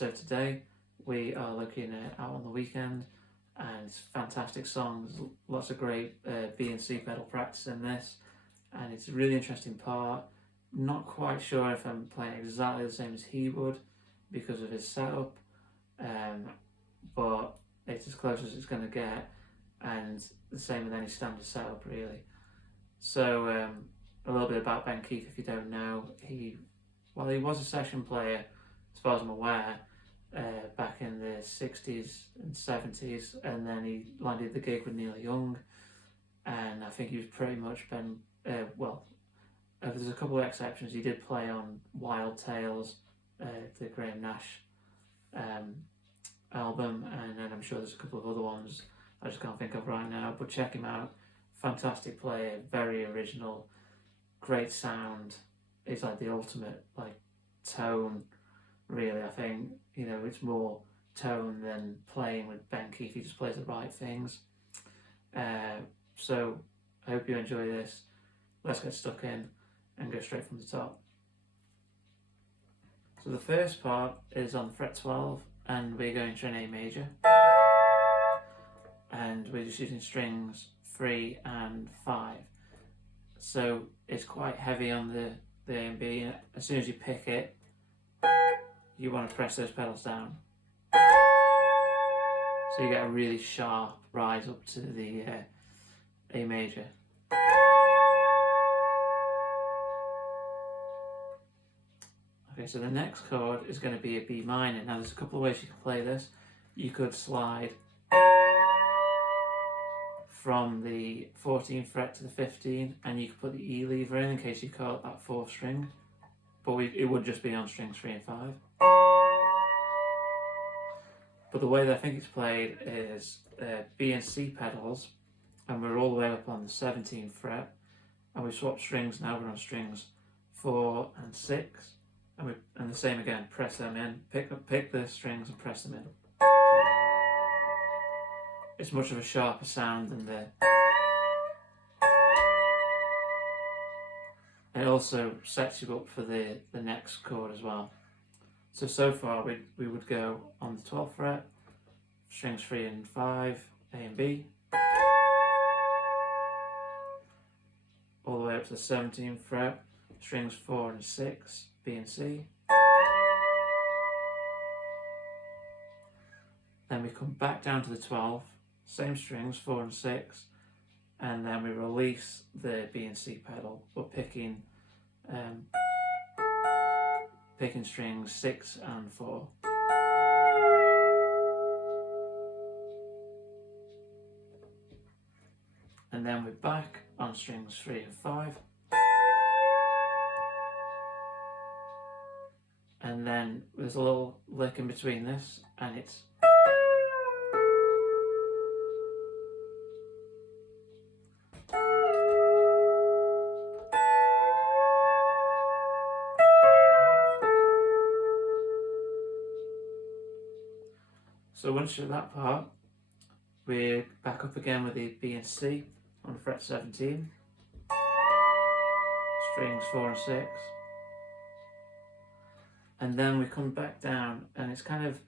episode today. We are looking at Out on the Weekend, and it's fantastic songs, lots of great B and C pedal practice in this, and it's a really interesting part. Not quite sure if I'm playing exactly the same as he would because of his setup, but it's as close as it's going to get, and the same with any standard setup really. So a little bit about Ben Keith if you don't know. He was a session player as far as I'm aware back in the 60s and 70s, and then he landed the gig with Neil Young, and I think he's pretty much been there's a couple of exceptions. He did play on Wild Tales, the Graham Nash album, and then I'm sure there's a couple of other ones I just can't think of right now, but check him out. Fantastic player, very original, great sound. He's like the ultimate tone, really. I think it's more tone than playing with Ben Keith. He just plays the right things. So I hope you enjoy this. Let's get stuck in and go straight from the top. So the first part is on fret 12, and we're going to an A major, and we're just using strings 3 and 5. So it's quite heavy on the A and B. As soon as you pick it, you want to press those pedals down, so you get a really sharp rise up to the A major. Okay, so the next chord is going to be a B minor. Now there's a couple of ways you can play this. You could slide from the 14th fret to the 15th, and you could put the E lever in case you caught that 4th string, but it would just be on strings 3 and 5. But the way that I think it's played is B and C pedals, and we're all the way up on the 17th fret, and we swap strings. Now we're on strings 4 and 6, and the same again, press them in, pick the strings and press them in. It's much of a sharper sound than the... And it also sets you up for the next chord as well. So far we would go on the 12th fret, strings 3 and 5, A and B, all the way up to the 17th fret, strings 4 and 6, B and C. Then we come back down to the 12th, same strings 4 and 6, and then we release the B and C pedal, but picking strings 6 and 4. And then we're back on strings 3 and 5. And then there's a little lick in between this, and it's... So once you're at that part, we're back up again with the B and C on fret 17, strings 4 and 6, and then we come back down, and it's kind of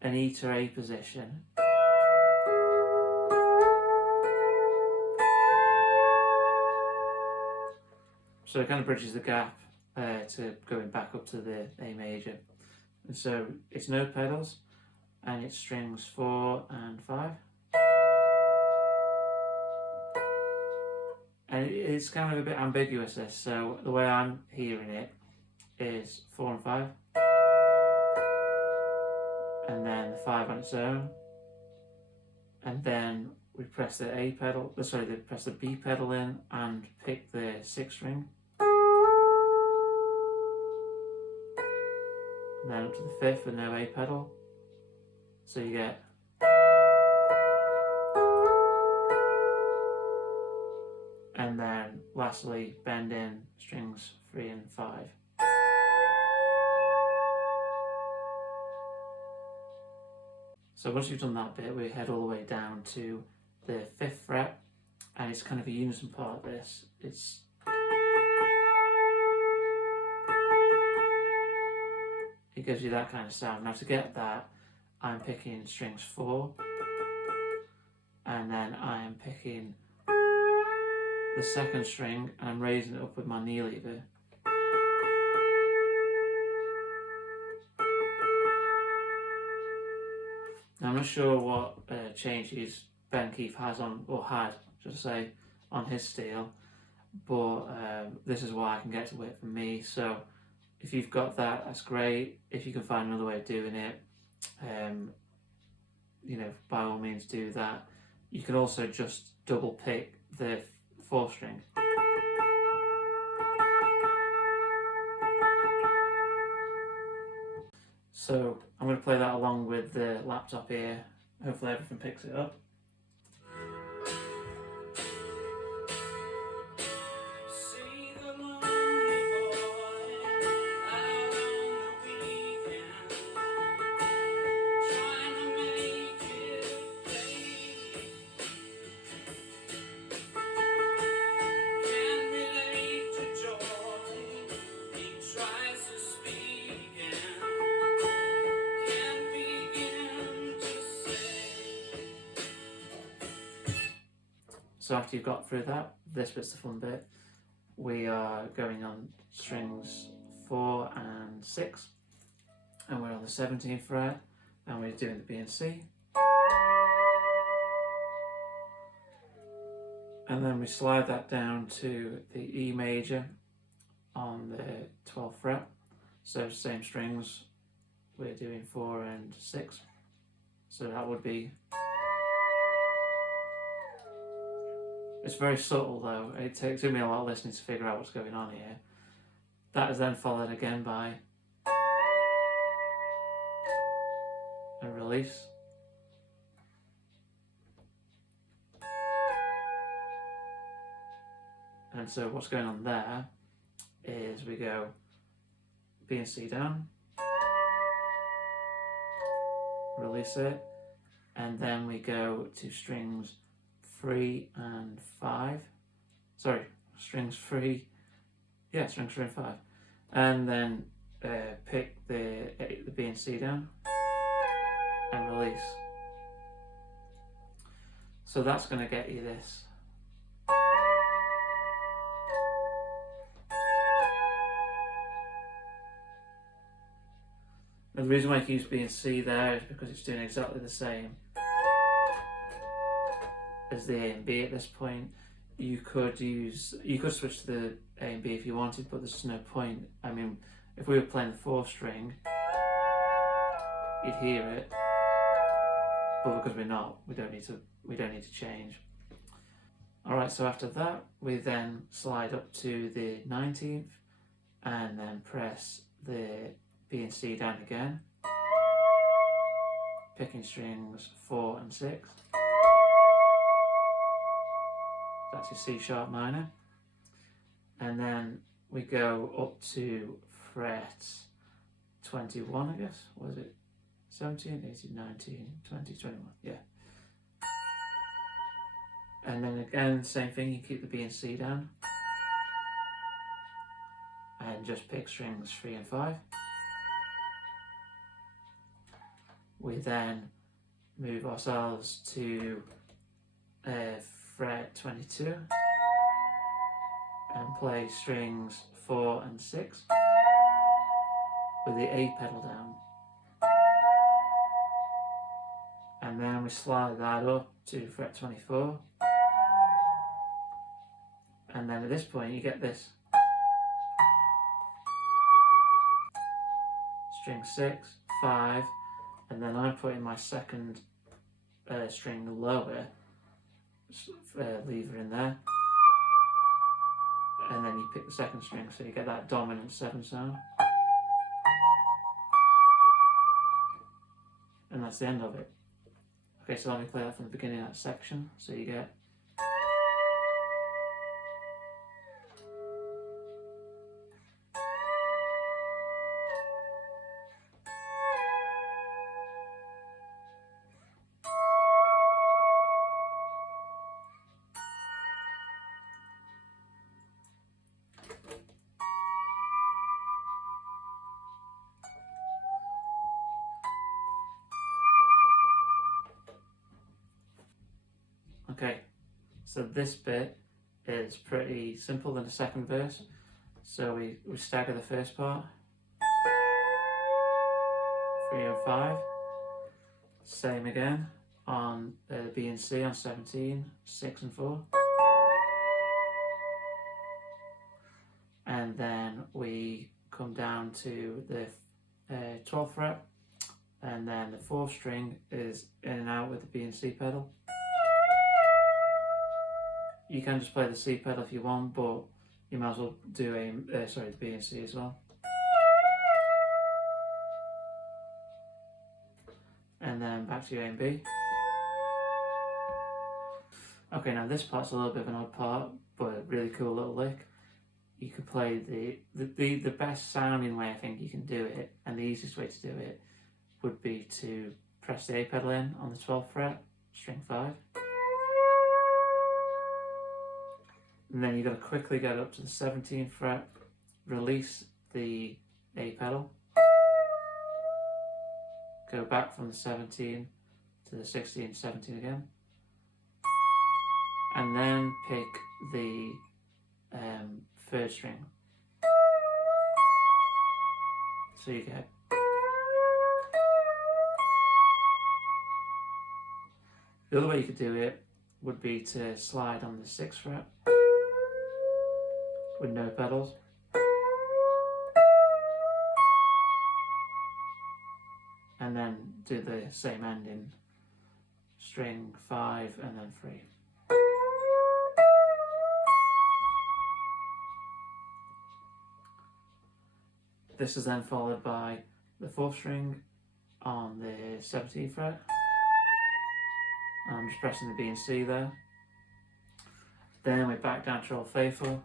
an E to A position. So it kind of bridges the gap to going back up to the A major. And so it's no pedals, and it's strings 4 and 5. And it's kind of a bit ambiguous, this, so the way I'm hearing it is 4 and 5, and then the 5 on its own, and then we press the press the B pedal in and pick the 6th string, and then up to the 5th with no A pedal. So you get... And then lastly, bend in strings 3 and 5. So once you've done that bit, we head all the way down to the 5th fret, and it's kind of a unison part of this. It it gives you that kind of sound. Now to get that, I'm picking strings 4, and then I'm picking the second string and I'm raising it up with my knee lever. Now I'm not sure what changes Ben Keith has on, or had, should I say, on his steel, but this is what I can get to work for me. So if you've got that, that's great. If you can find another way of doing it, you know, by all means do that. You can also just double pick the 4th string. So I'm going to play that along with the laptop here. Hopefully everything picks it up. So after you've got through that, this bit's the fun bit. We are going on strings 4 and 6, and we're on the 17th fret, and we're doing the B and C. And then we slide that down to the E major on the 12th fret. So same strings, we're doing 4 and 6. So that would be... It's very subtle though, it took me a lot of listening to figure out what's going on here. That is then followed again by a release. And so what's going on there is we go B and C down, release it, and then we go to strings 3 and 5. Sorry, strings 3. Yeah, strings 3 and 5. And then pick the B and C down and release. So that's going to get you this. And the reason why I use B and C there is because it's doing exactly the same as the A and B at this point. You could switch to the A and B if you wanted, but there's just no point. I mean, if we were playing the 4th string, you'd hear it, but because we're not, we don't need to change. Alright, so after that, we then slide up to the 19th and then press the B and C down again, picking strings 4 and 6. That's your C sharp minor. And then we go up to fret 21, I guess. What is it? 17, 18, 19, 20, 21. Yeah. And then again, same thing, you keep the B and C down. And just pick strings 3 and 5. We then move ourselves to fret 22 and play strings 4 and 6 with the A pedal down. And then we slide that up to fret 24. And then at this point you get this. String 6, 5, and then I'm putting my second string lower, lever in there, and then you pick the second string, so you get that dominant 7 sound. And that's the end of it. Okay, so let me play that from the beginning of that section, so you get... Okay, so this bit is pretty simple in the second verse. So we stagger the first part, 3 and 5. Same again on B and C on 17, 6 and 4. And then we come down to the 12th fret, and then the 4th string is in and out with the B and C pedal. You can just play the C pedal if you want, but you might as well do the B and C as well. And then back to your A and B. Okay, now this part's a little bit of an odd part, but a really cool little lick. You could play the best sounding way I think you can do it, and the easiest way to do it would be to press the A pedal in on the 12th fret, string 5. And then you've got to quickly get up to the 17th fret, release the A pedal, go back from the 17 to the 16, 17 again, and then pick the 3rd string. So you get the other way you could do it would be to slide on the 6th fret with no pedals, and then do the same ending, string 5 and then 3. This is then followed by the 4th string on the 17th fret. I'm just pressing the B and C there. Then we're back down to Old Faithful.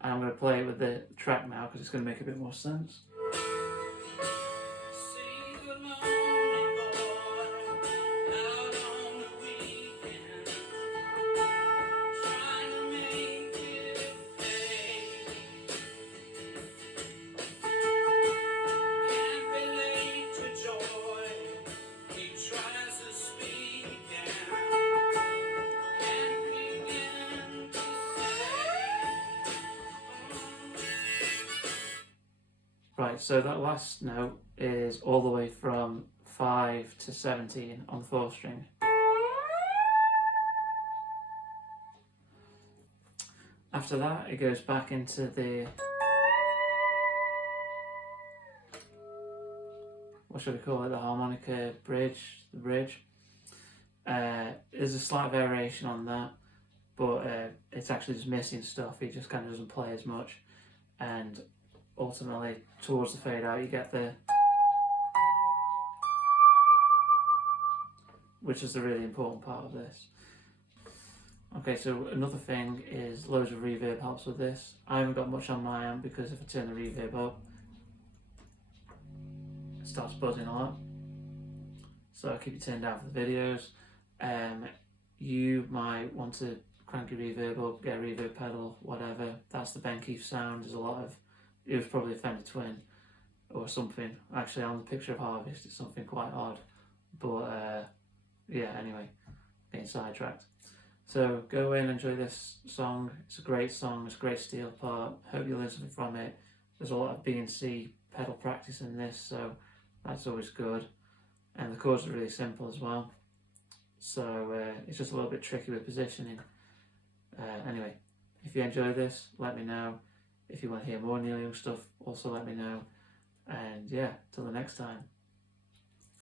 And I'm going to play it with the track now because it's going to make a bit more sense. Right, so that last note is all the way from 5 to 17 on the 4th string. After that, it goes back into the, what should we call it, the harmonica bridge, the bridge. There's a slight variation on that, but it's actually just missing stuff. He just kind of doesn't play as much, and ultimately towards the fade out you get the, which is the really important part of this. Okay, so another thing is loads of reverb helps with this. I haven't got much on my amp because if I turn the reverb up, it starts buzzing a lot. So I keep it turned down for the videos. You might want to crank your reverb up, get a reverb pedal, whatever. That's the Ben Keith sound. There's a lot of, it was probably a Fender Twin or something. Actually, on the picture of Harvest, it's something quite odd. But yeah, anyway, getting sidetracked. So go in and enjoy this song. It's a great song, it's a great steel part. Hope you learn something from it. There's a lot of B and C pedal practice in this, so that's always good. And the chords are really simple as well. So it's just a little bit tricky with positioning. Anyway, if you enjoy this, let me know. If you want to hear more Neil Young stuff, also let me know. And yeah, till the next time.